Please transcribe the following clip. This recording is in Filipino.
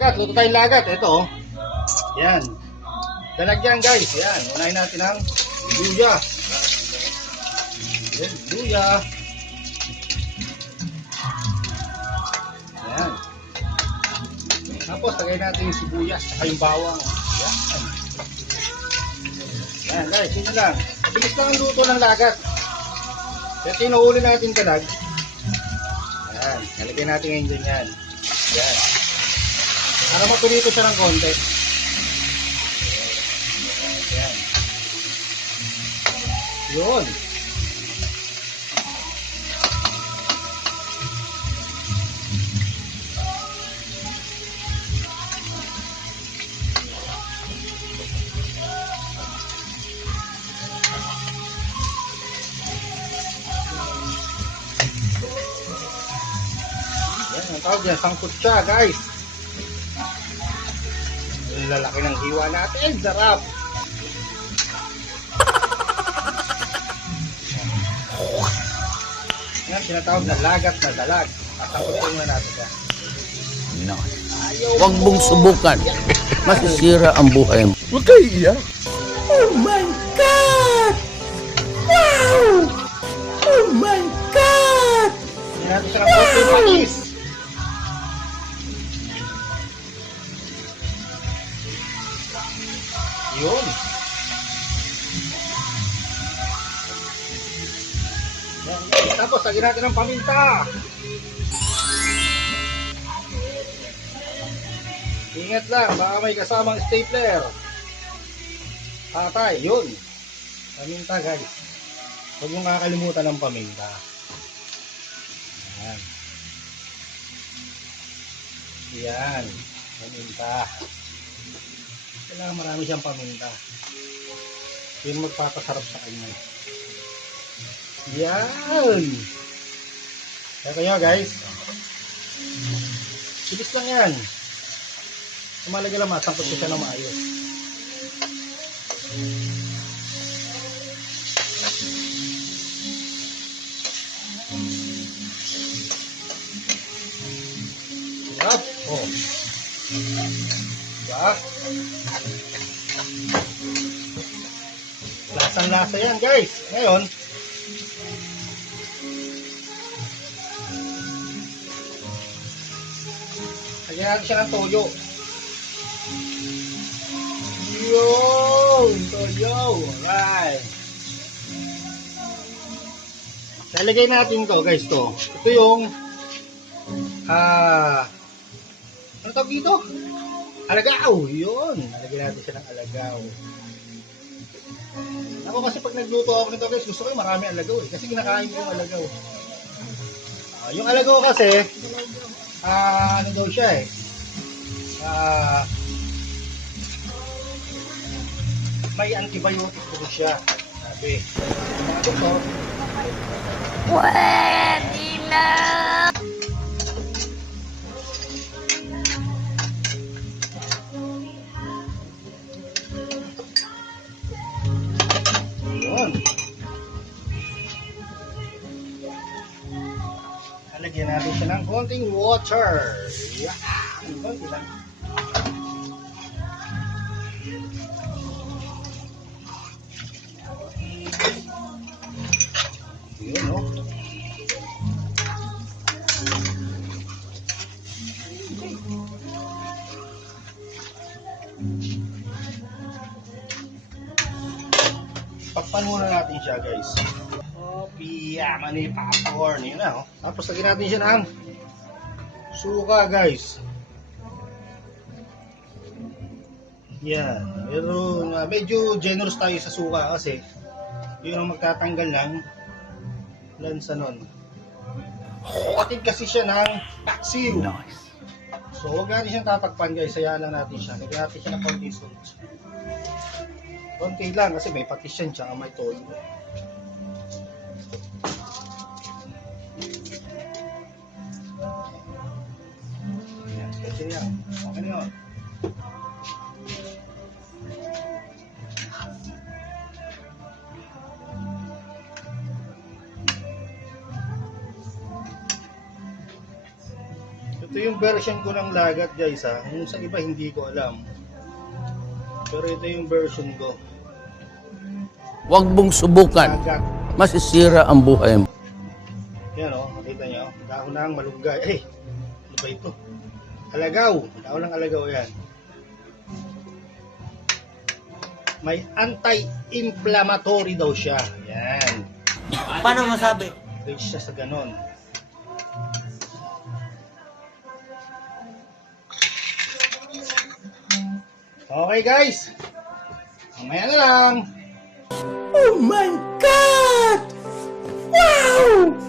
Lagat, luto tayong lagat. Ito, oh. Yan. Dalagyan, guys. Yan. Unahin natin ang luya. Yan, luya. Yan. Tapos, lagay natin yung sibuyas at yung bawang. Yan. Yan, guys. Yun lang. Bilis lang ang luto ng lagat. Ito yung nahuli natin dalag. Yan. Nalagay natin ngayon dyan yan. Yan. Para mapilito siya ng konti. Yan. Yun. Yan, ang tawag yan, sangkot siya, guys. Ang lalaki ng hiwa natin, sarap. Yan, tinatawag na lagat na dalag. Sangkotin na natin yan. No. Huwag mong subukan. Masisira ang buhay mo. Huwag kayo iiyak. Oh my God! Wow! Oh my God! Yan natin siya ng konti patis. Yun. Yan. Tapos, lagyan natin ng paminta. Ingat lang, baka may kasamang stapler. Patay, yun. Paminta, guys. Huwag mong kakalimutan ng paminta. Yan. Yan. Paminta. Kailangan marami siyang paminta. Yun magpapasarap sa kanya. Yan. Kaya kayo, guys. Bilis lang yan. Kumalaga lang, masangkot ko siya na maayos. Sarap. Oh. Diba? Lasang-lasa yan, guys. Ngayon, lagyan natin siya ng toyo. Yun! Toyo! Alright. Lalagay natin to, guys, to. Ito yung ano tawag dito? Alagaw! Yun! Nalagyan natin siya ng alagaw. Ako kasi pag nagluto ako nito, guys, gusto ko yung marami alagaw eh. Kasi kinakain ko yung alagaw. Yung alagaw kasi, ano daw siya eh. May antibiotic daw siya. Sabi. Mga doktor. Pwede na! Yun. Lalagyan natin siya ng konting water. Yeah. Konti lang. Yun, no? Pakpan muna natin siya, guys. Piyaman ni popcorn. Yun na, oh. Tapos lagyan natin siya ng suka, guys. Yan. Pero medyo generous tayo sa suka kasi yun ang magtatanggal ng lansa nun. Kapatid kasi siya ng paksiw. Nice. So huwag natin siyang tatakpan, guys. Sayaan lang natin siya. Lagyan natin siya ng konti salt. Konti lang kasi may patis yan tsaka may toyo. Yan, kasi yan. Okay na yun. Ito yung version ko ng lagat guys ha. Yung sa iba hindi ko alam. Pero ito yung version ko. Huwag mong subukan. Lagat. Masisira ang buhay mo. Yan o, makita nyo. Dahon ng malunggay. Eh, ano ba ito? Alagaw. Dahon ng alagaw yan. May anti-inflammatory daw siya. Yan. Paano masabi? Rich siya sa ganon. Okay guys. Mamaya na lang. Oh my God! Wow!